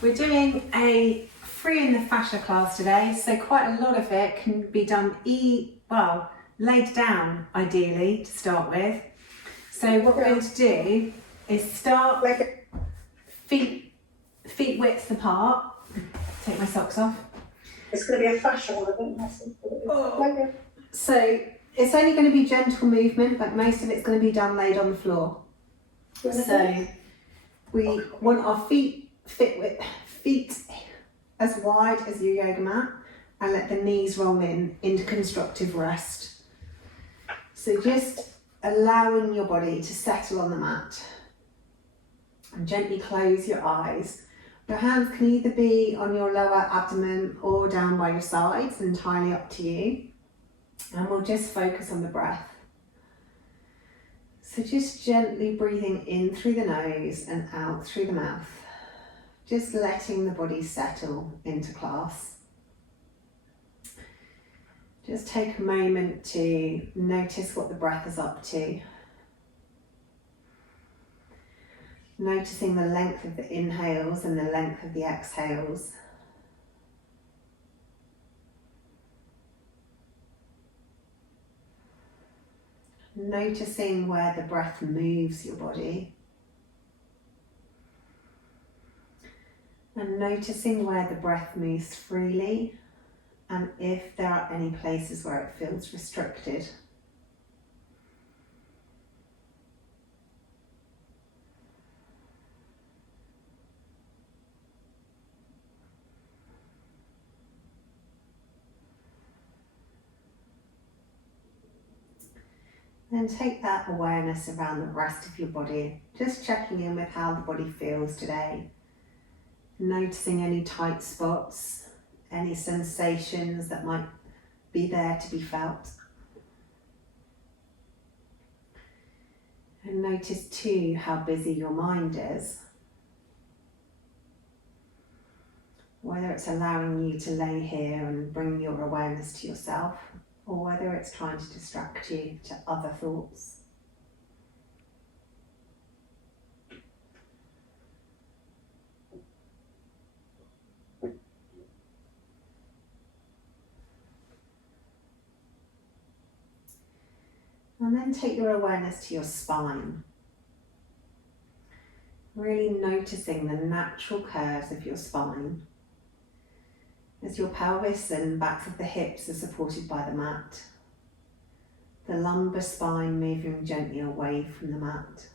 We're doing a free in the fascia class today, so quite a lot of it can be done laid down ideally to start with. So what we're going to do is start feet width apart. Take my socks off. It's going to be a fascia one, I don't know. So it's only going to be gentle movement, but most of it's going to be done laid on the floor. So we want our feet as wide as your yoga mat, and let the knees roll in into constructive rest. So just allowing your body to settle on the mat, and gently close your eyes. Your hands can either be on your lower abdomen or down by your sides, entirely up to you. And we'll just focus on the breath. So just gently breathing in through the nose and out through the mouth. Just letting the body settle into class. Just take a moment to notice what the breath is up to. Noticing the length of the inhales and the length of the exhales. Noticing where the breath moves your body. And noticing where the breath moves freely, and if there are any places where it feels restricted. Then take that awareness around the rest of your body, just checking in with how the body feels today. Noticing any tight spots, any sensations that might be there to be felt. And notice too how busy your mind is. Whether it's allowing you to lay here and bring your awareness to yourself, or whether it's trying to distract you to other thoughts. And then take your awareness to your spine. Really noticing the natural curves of your spine as your pelvis and backs of the hips are supported by the mat. The lumbar spine moving gently away from the mat.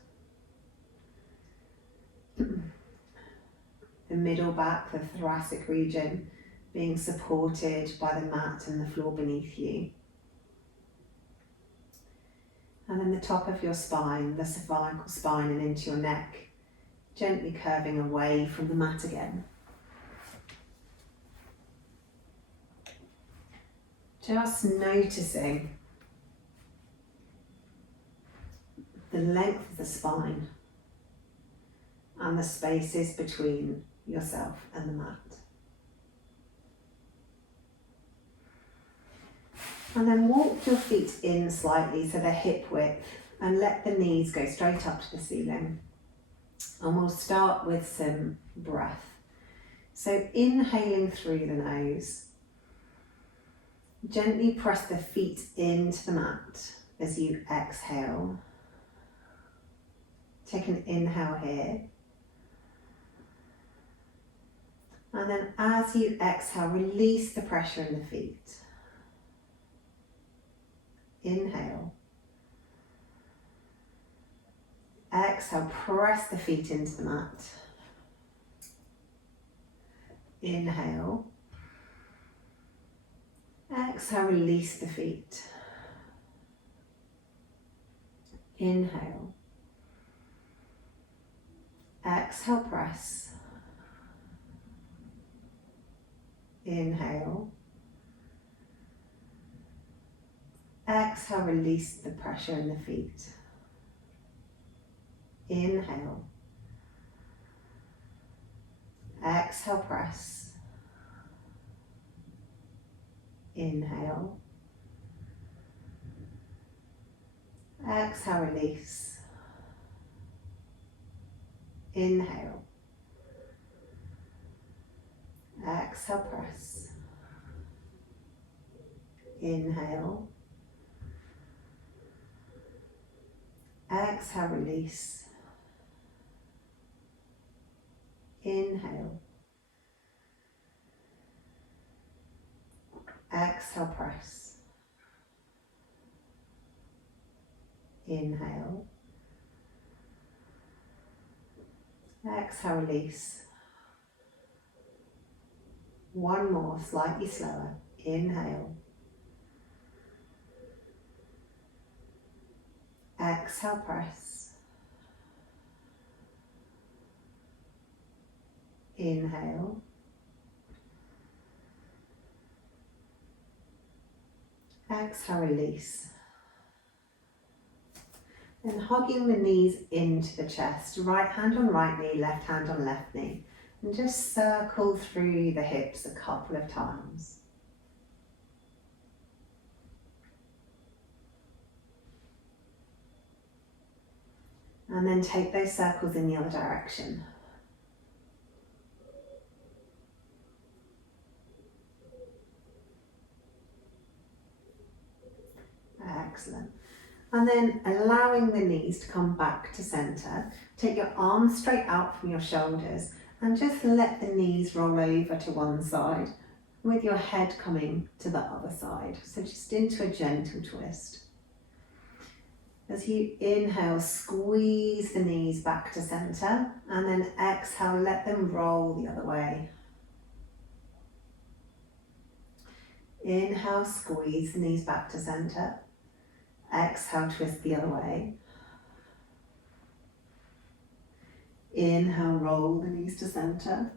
The middle back, the thoracic region, being supported by the mat and the floor beneath you. And then the top of your spine, the cervical spine, and into your neck, gently curving away from the mat again. Just noticing the length of the spine and the spaces between yourself and the mat. And then walk your feet in slightly so they're hip width, and let the knees go straight up to the ceiling. And we'll start with some breath. So inhaling through the nose. Gently press the feet into the mat as you exhale. Take an inhale here. And then as you exhale, release the pressure in the feet. Inhale. Exhale, press the feet into the mat. Inhale. Exhale, release the feet. Inhale. Exhale, press. Inhale. Exhale, release the pressure in the feet. Inhale. Exhale, press. Inhale. Exhale, release. Inhale. Exhale, press. Inhale. Exhale, release. Inhale. Exhale, press. Inhale. Exhale, release. One more, slightly slower. Inhale. Exhale, press. Inhale. Exhale, release. And hugging the knees into the chest, right hand on right knee, left hand on left knee. And just circle through the hips a couple of times. And then take those circles in the other direction. Excellent. And then allowing the knees to come back to center. Take your arms straight out from your shoulders and just let the knees roll over to one side with your head coming to the other side. So just into a gentle twist. As you inhale, squeeze the knees back to center, and then exhale, let them roll the other way. Inhale, squeeze the knees back to center. Exhale, twist the other way. Inhale, roll the knees to center.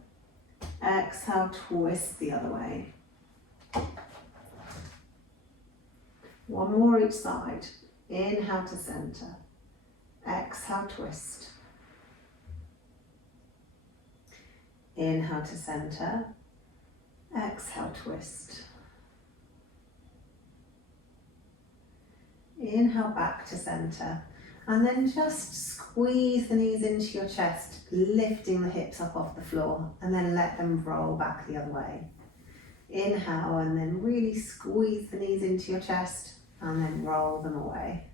Exhale, twist the other way. One more each side. Inhale to center. Exhale, twist. Inhale to center. Exhale, twist. Inhale back to center. And then just squeeze the knees into your chest, lifting the hips up off the floor, and then let them roll back the other way. Inhale, and then really squeeze the knees into your chest, and then roll them away.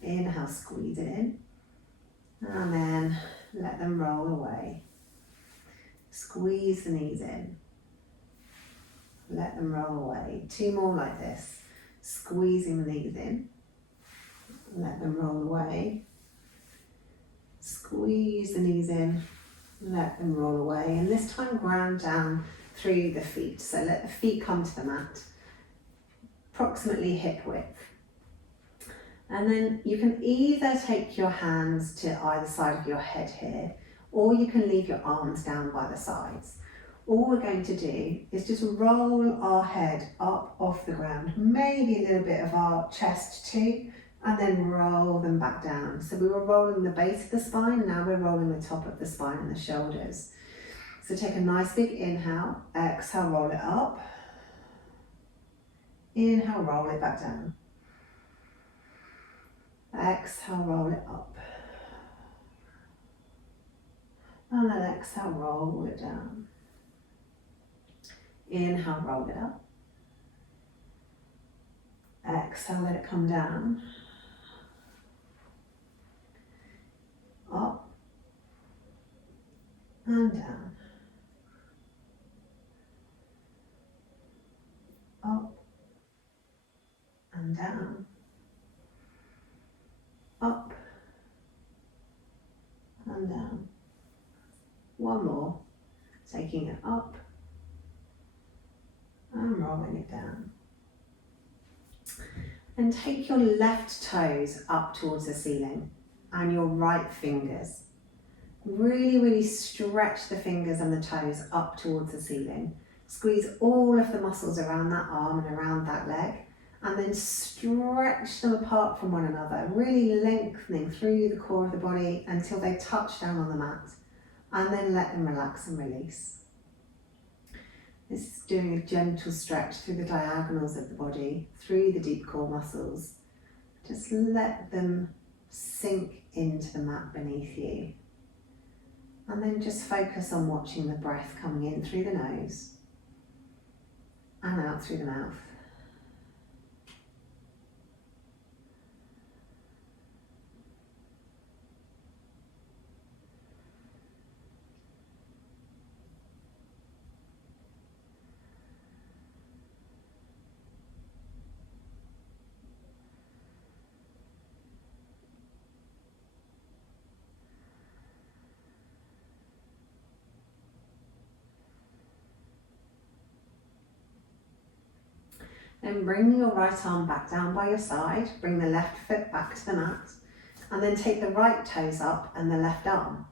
Inhale, squeeze it in, and then let them roll away. Squeeze the knees in, let them roll away. Two more like this. Squeezing the knees in, let them roll away. Squeeze the knees in, let them roll away. And this time ground down through the feet. So let the feet come to the mat, approximately hip width. And then you can either take your hands to either side of your head here, or you can leave your arms down by the sides. All we're going to do is just roll our head up off the ground, maybe a little bit of our chest too, and then roll them back down. So we were rolling the base of the spine, now we're rolling the top of the spine and the shoulders. So take a nice big inhale, exhale, roll it up. Inhale, roll it back down. Exhale, roll it up. And then exhale, roll it down. Inhale, roll it up. Exhale, let it come down. Up and down. Up and down. Up and down. One more. Taking it up and rolling it down. And take your left toes up towards the ceiling and your right fingers. Really, really stretch the fingers and the toes up towards the ceiling. Squeeze all of the muscles around that arm and around that leg, and then stretch them apart from one another, really lengthening through the core of the body until they touch down on the mat, and then let them relax and release. This is doing a gentle stretch through the diagonals of the body, through the deep core muscles. Just let them sink into the mat beneath you. And then just focus on watching the breath coming in through the nose and out through the mouth. Then bring your right arm back down by your side, bring the left foot back to the mat, and then take the right toes up and the left arm.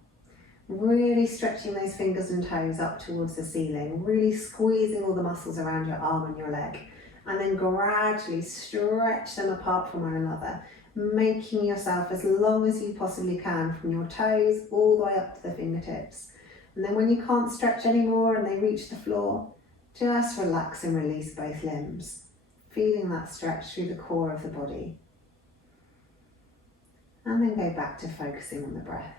Really stretching those fingers and toes up towards the ceiling, really squeezing all the muscles around your arm and your leg, and then gradually stretch them apart from one another, making yourself as long as you possibly can from your toes all the way up to the fingertips. And then when you can't stretch anymore and they reach the floor, just relax and release both limbs. Feeling that stretch through the core of the body. And then go back to focusing on the breath.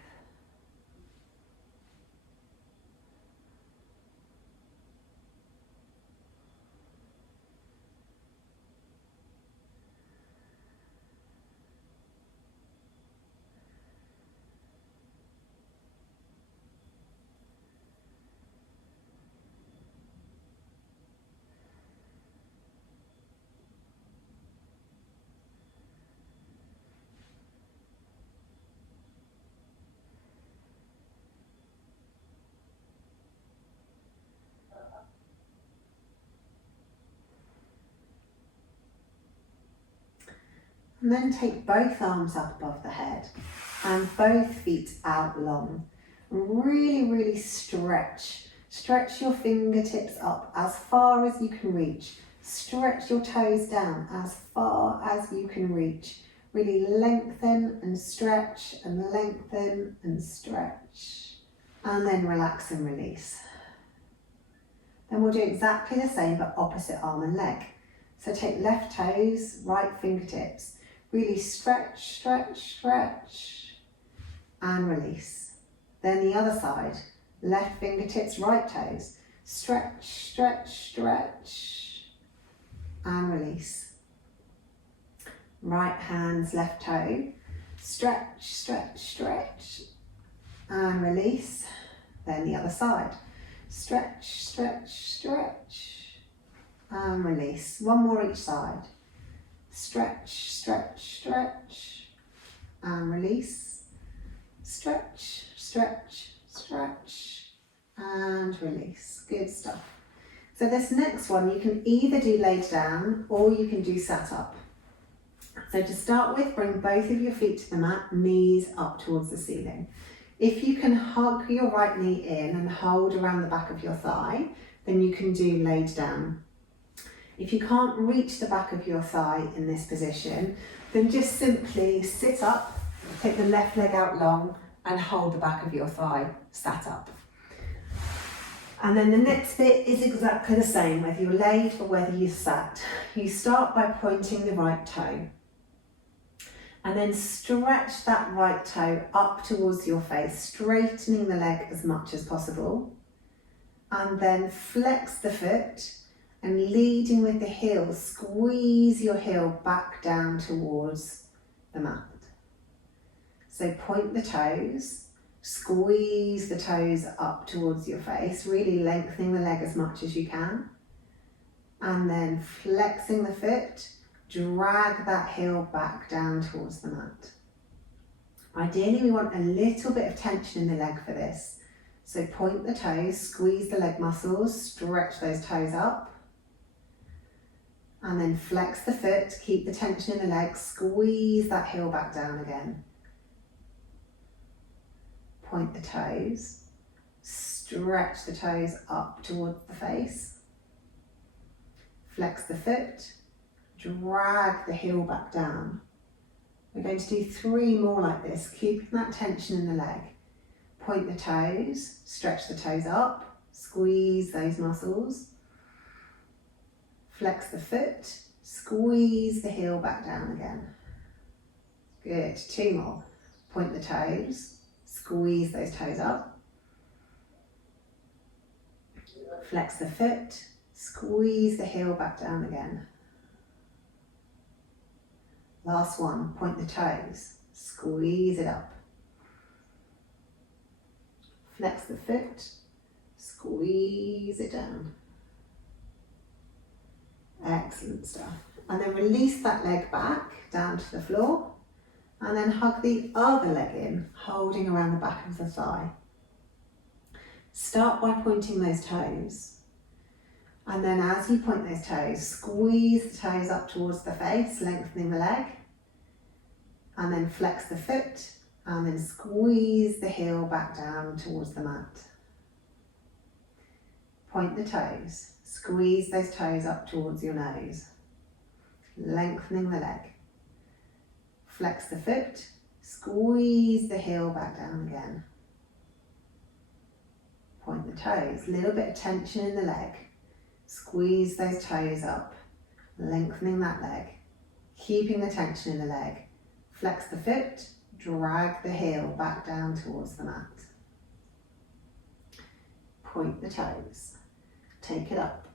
And then take both arms up above the head and both feet out long. Really stretch. Stretch your fingertips up as far as you can reach. Stretch your toes down as far as you can reach. Really lengthen and stretch and lengthen and stretch. And then relax and release. Then we'll do exactly the same but opposite arm and leg. So take left toes, right fingertips. Really stretch, and release. Then the other side, left fingertips, right toes. Stretch, and release. Right hands, left toe. Stretch, and release. Then the other side. Stretch, and release. One more each side. Stretch, and release. Stretch, and release. Good stuff. So this next one you can either do laid down or you can do sat up. So to start with, bring both of your feet to the mat, knees up towards the ceiling. If you can hug your right knee in and hold around the back of your thigh, then you can do laid down. If you can't reach the back of your thigh in this position, then just simply sit up, take the left leg out long and hold the back of your thigh sat up. And then the next bit is exactly the same, whether you're laid or whether you sat. You start by pointing the right toe. And then stretch that right toe up towards your face, straightening the leg as much as possible. And then flex the foot. And leading with the heel, squeeze your heel back down towards the mat. So point the toes, squeeze the toes up towards your face, really lengthening the leg as much as you can. And then flexing the foot, drag that heel back down towards the mat. Ideally, we want a little bit of tension in the leg for this. So point the toes, squeeze the leg muscles, stretch those toes up. And then flex the foot, keep the tension in the leg, squeeze that heel back down again. Point the toes, stretch the toes up towards the face. Flex the foot, drag the heel back down. We're going to do 3 more like this, keeping that tension in the leg. Point the toes, stretch the toes up, squeeze those muscles. Flex the foot, squeeze the heel back down again. Good, 2 more. Point the toes, squeeze those toes up. Flex the foot, squeeze the heel back down again. Last one, point the toes, squeeze it up. Flex the foot, squeeze it down. Excellent stuff. And then release that leg back down to the floor and then hug the other leg in, holding around the back of the thigh. Start by pointing those toes. And then as you point those toes, squeeze the toes up towards the face, lengthening the leg. And then flex the foot and then squeeze the heel back down towards the mat. Point the toes, squeeze those toes up towards your nose, lengthening the leg. Flex the foot, squeeze the heel back down again. Point the toes, little bit of tension in the leg. Squeeze those toes up, lengthening that leg, keeping the tension in the leg. Flex the foot, drag the heel back down towards the mat. Point the toes, take it up.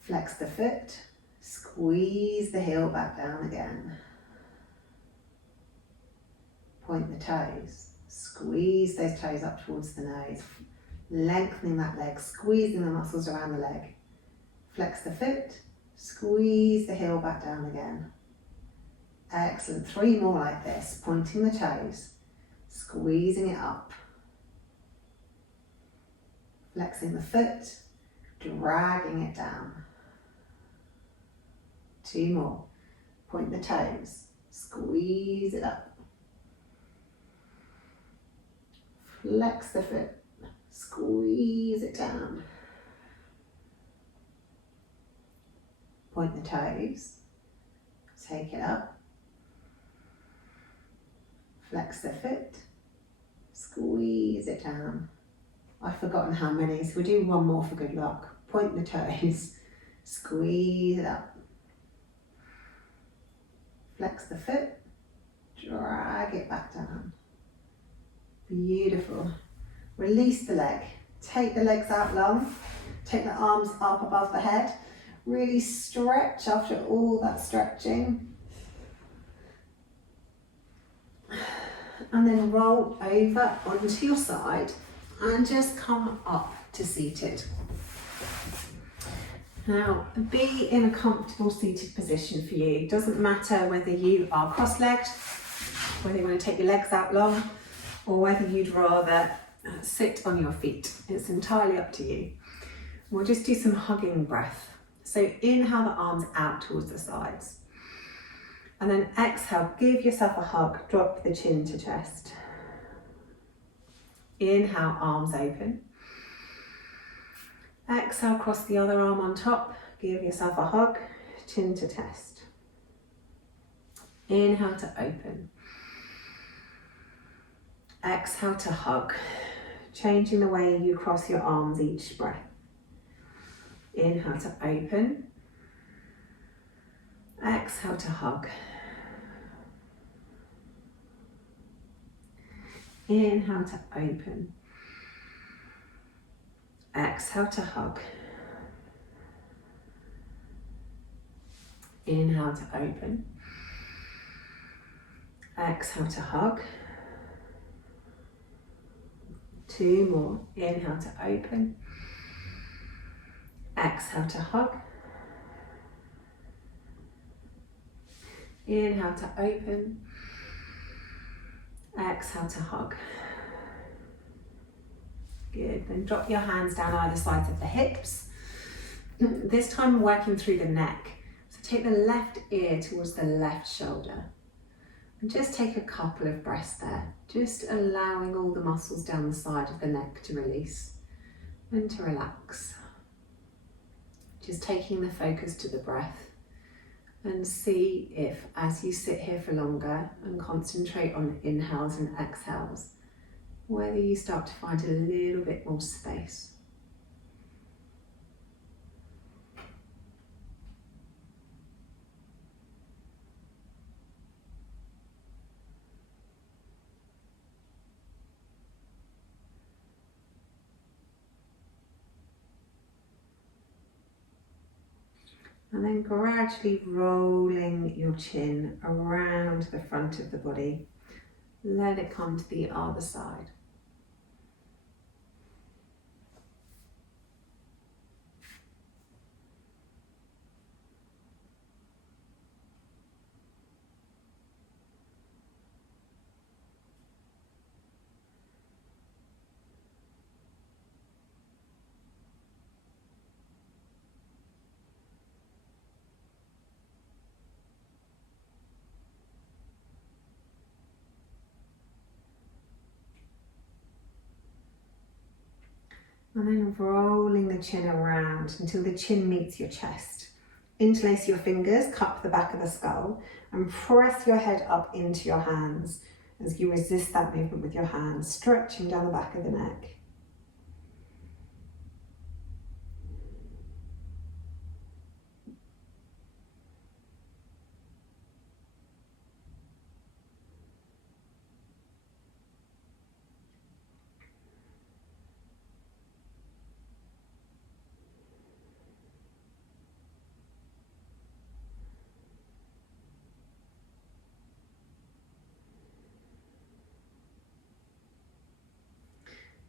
Flex the foot, squeeze the heel back down again. Point the toes, squeeze those toes up towards the nose, lengthening that leg, squeezing the muscles around the leg. Flex the foot, squeeze the heel back down again. Excellent, 3 more like this, pointing the toes, squeezing it up. Flexing the foot, dragging it down. 2 more, point the toes, squeeze it up. Flex the foot, squeeze it down. Point the toes, take it up. Flex the foot, squeeze it down. I've forgotten how many, so we'll do 1 more for good luck. Point the toes, squeeze it up. Flex the foot, drag it back down. Beautiful. Release the leg. Take the legs out long. Take the arms up above the head. Really stretch after all that stretching. And then roll over onto your side and just come up to seated. Now, be in a comfortable seated position for you. It doesn't matter whether you are cross-legged, whether you want to take your legs out long, or whether you'd rather sit on your feet. It's entirely up to you. We'll just do some hugging breath. So inhale the arms out towards the sides. And then exhale, give yourself a hug, drop the chin to chest. Inhale, arms open. Exhale, cross the other arm on top, give yourself a hug, chin to chest. Inhale to open. Exhale to hug, changing the way you cross your arms each breath. Inhale to open. Exhale to hug. Inhale to open. Exhale to hug. Inhale to open. Exhale to hug. 2 more. Inhale to open. Exhale to hug. Inhale to open. Exhale to hug. Good. Then drop your hands down either sides of the hips. This time working through the neck. So take the left ear towards the left shoulder. And just take a couple of breaths there. Just allowing all the muscles down the side of the neck to release and to relax. Just taking the focus to the breath. And see if, as you sit here for longer and concentrate on the inhales and exhales, whether you start to find a little bit more space. And then gradually rolling your chin around the front of the body. Let it come to the other side. And then rolling the chin around until the chin meets your chest. Interlace your fingers, cup the back of the skull, and press your head up into your hands as you resist that movement with your hands, stretching down the back of the neck.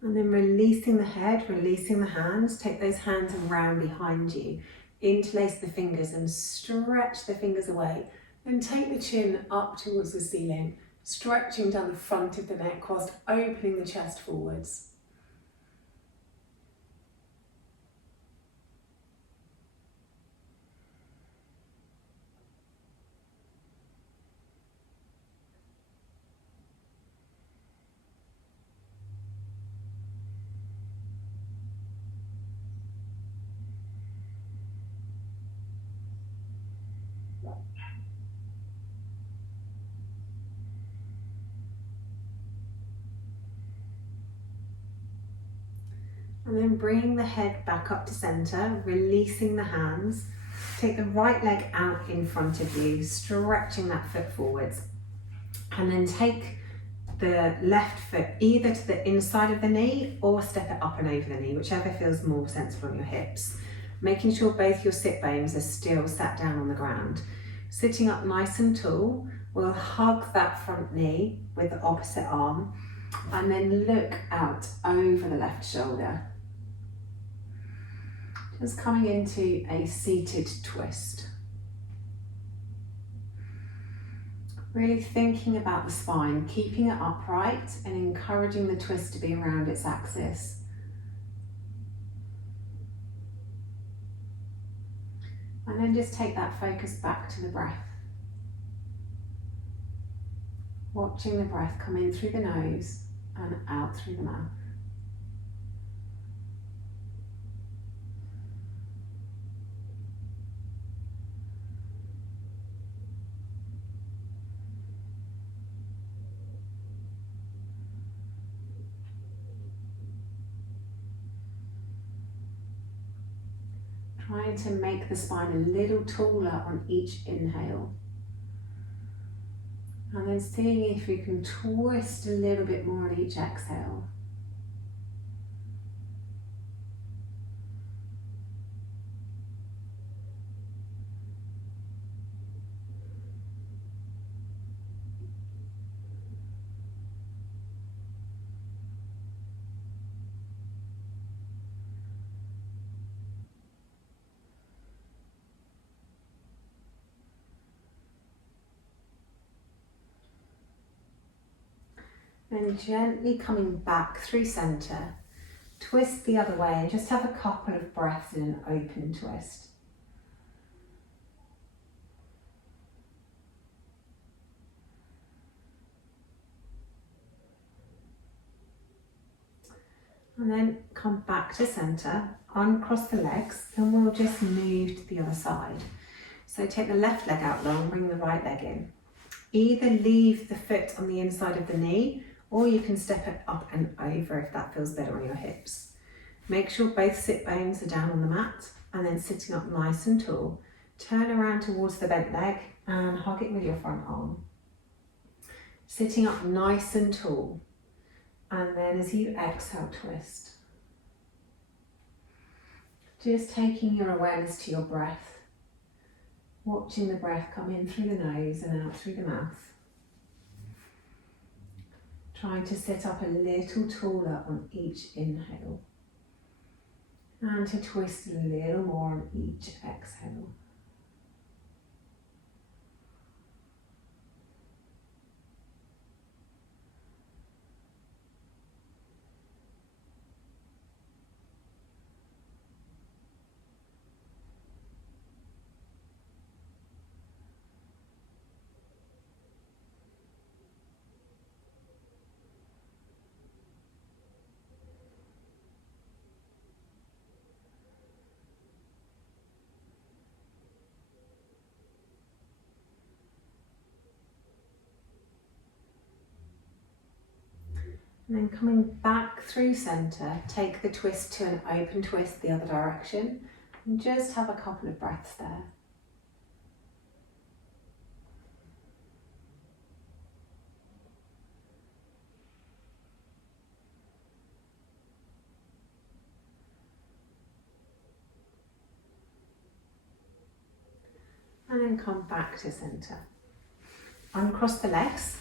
And then releasing the head, releasing the hands. Take those hands around behind you. Interlace the fingers and stretch the fingers away. Then take the chin up towards the ceiling, stretching down the front of the neck whilst opening the chest forwards. And then bringing the head back up to center, releasing the hands. Take the right leg out in front of you, stretching that foot forwards. And then take the left foot either to the inside of the knee or step it up and over the knee, whichever feels more sensible on your hips. Making sure both your sit bones are still sat down on the ground. Sitting up nice and tall, we'll hug that front knee with the opposite arm and then look out over the left shoulder. Just coming into a seated twist. Really thinking about the spine, keeping it upright and encouraging the twist to be around its axis. And then just take that focus back to the breath. Watching the breath come in through the nose and out through the mouth. Trying to make the spine a little taller on each inhale. And then seeing if you can twist a little bit more on each exhale. And gently coming back through center, twist the other way and just have a couple of breaths in an open twist. And then come back to center, uncross the legs, and we'll just move to the other side. So take the left leg out long, bring the right leg in. Either leave the foot on the inside of the knee, or you can step it up and over if that feels better on your hips. Make sure both sit bones are down on the mat, and then sitting up nice and tall. Turn around towards the bent leg and hug it with your front arm. Sitting up nice and tall, and then as you exhale, twist. Just taking your awareness to your breath, Watching the breath come in through the nose and out through the mouth. Trying to sit up a little taller on each inhale. And to twist a little more on each exhale. And then coming back through centre, take the twist to an open twist the other direction and just have a couple of breaths there. And then come back to centre. Uncross the legs.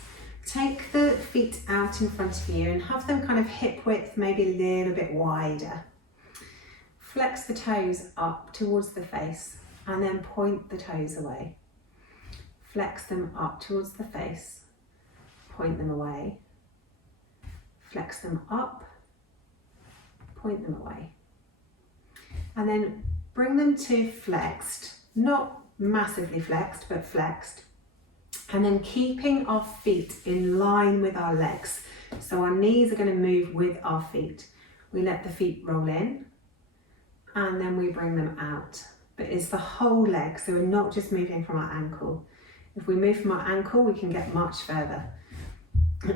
Take the feet out in front of you and have them kind of hip width, maybe a little bit wider. Flex the toes up towards the face and then point the toes away. Flex them up towards the face, point them away. Flex them up, point them away. And then bring them to flexed, not massively flexed, but flexed. And then keeping our feet in line with our legs. So our knees are going to move with our feet. We let the feet roll in and then we bring them out. But it's the whole leg, so we're not just moving from our ankle. If we move from our ankle, we can get much further.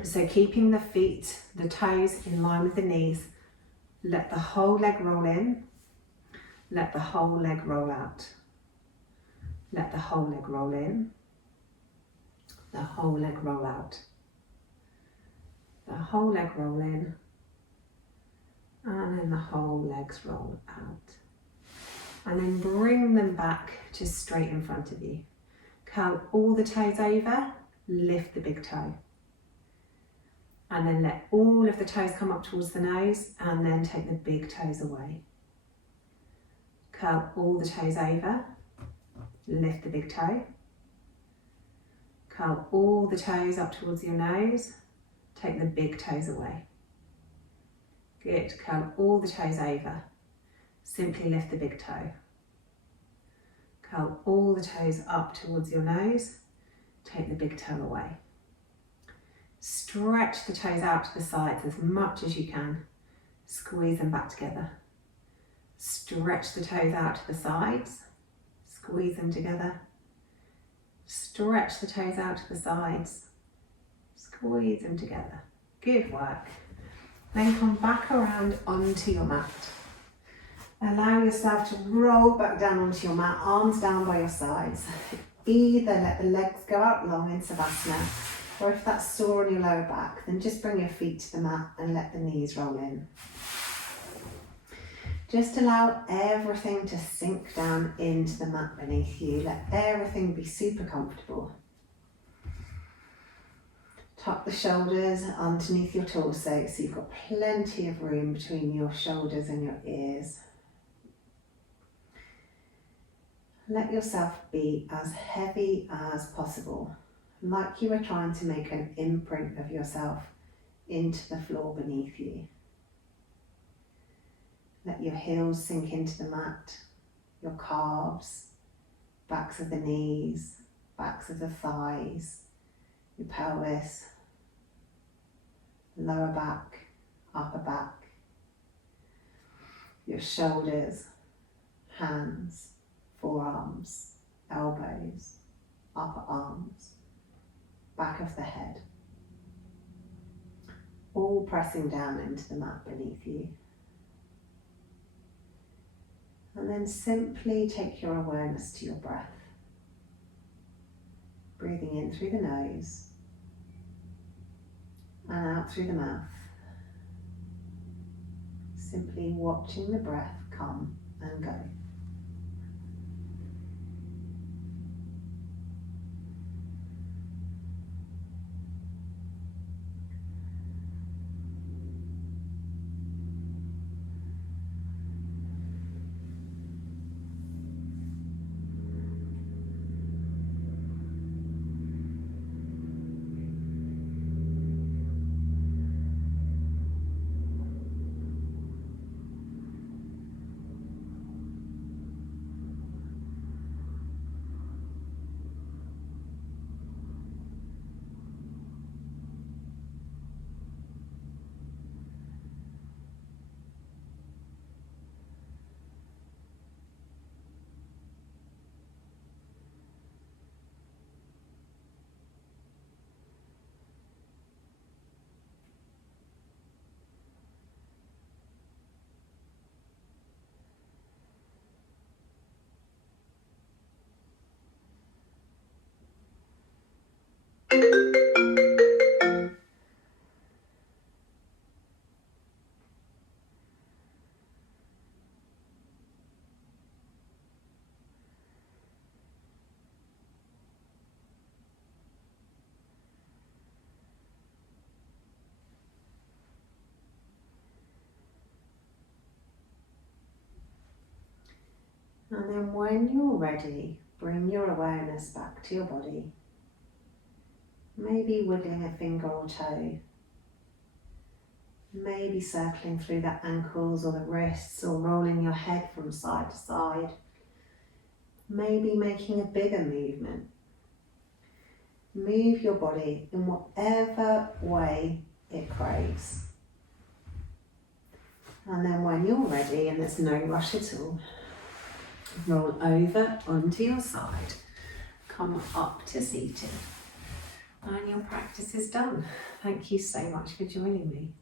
So keeping the feet, the toes in line with the knees, let the whole leg roll in, let the whole leg roll out. Let the whole leg roll in. The whole leg roll out. The whole leg roll in. And then the whole legs roll out. And then bring them back just straight in front of you. Curl all the toes over, lift the big toe. And then let all of the toes come up towards the nose and then take the big toes away. Curl all the toes over, lift the big toe. Curl all the toes up towards your nose, take the big toes away. Good, curl all the toes over, simply lift the big toe. Curl all the toes up towards your nose, take the big toe away. Stretch the toes out to the sides as much as you can, squeeze them back together. Stretch the toes out to the sides, squeeze them together. Stretch the toes out to the sides, squeeze them together. Good work. Then come back around onto your mat. Allow yourself to roll back down onto your mat, arms down by your sides. Either let the legs go out long in Savasana, or if that's sore on your lower back, then just bring your feet to the mat and let the knees roll in. Just allow everything to sink down into the mat beneath you. Let everything be super comfortable. Tuck the shoulders underneath your torso so you've got plenty of room between your shoulders and your ears. Let yourself be as heavy as possible, like you were trying to make an imprint of yourself into the floor beneath you. Let your heels sink into the mat, your calves, backs of the knees, backs of the thighs, your pelvis, lower back, upper back, your shoulders, hands, forearms, elbows, upper arms, back of the head, all pressing down into the mat beneath you. And then simply take your awareness to your breath. Breathing in through the nose and out through the mouth. Simply watching the breath come and go. And then when you're ready, bring your awareness back to your body. Maybe wiggling a finger or toe. Maybe circling through the ankles or the wrists, or rolling your head from side to side. Maybe making a bigger movement. Move your body in whatever way it craves. And then when you're ready, and there's no rush at all, roll over onto your side, come up to seated, and your practice is done. Thank you so much for joining me.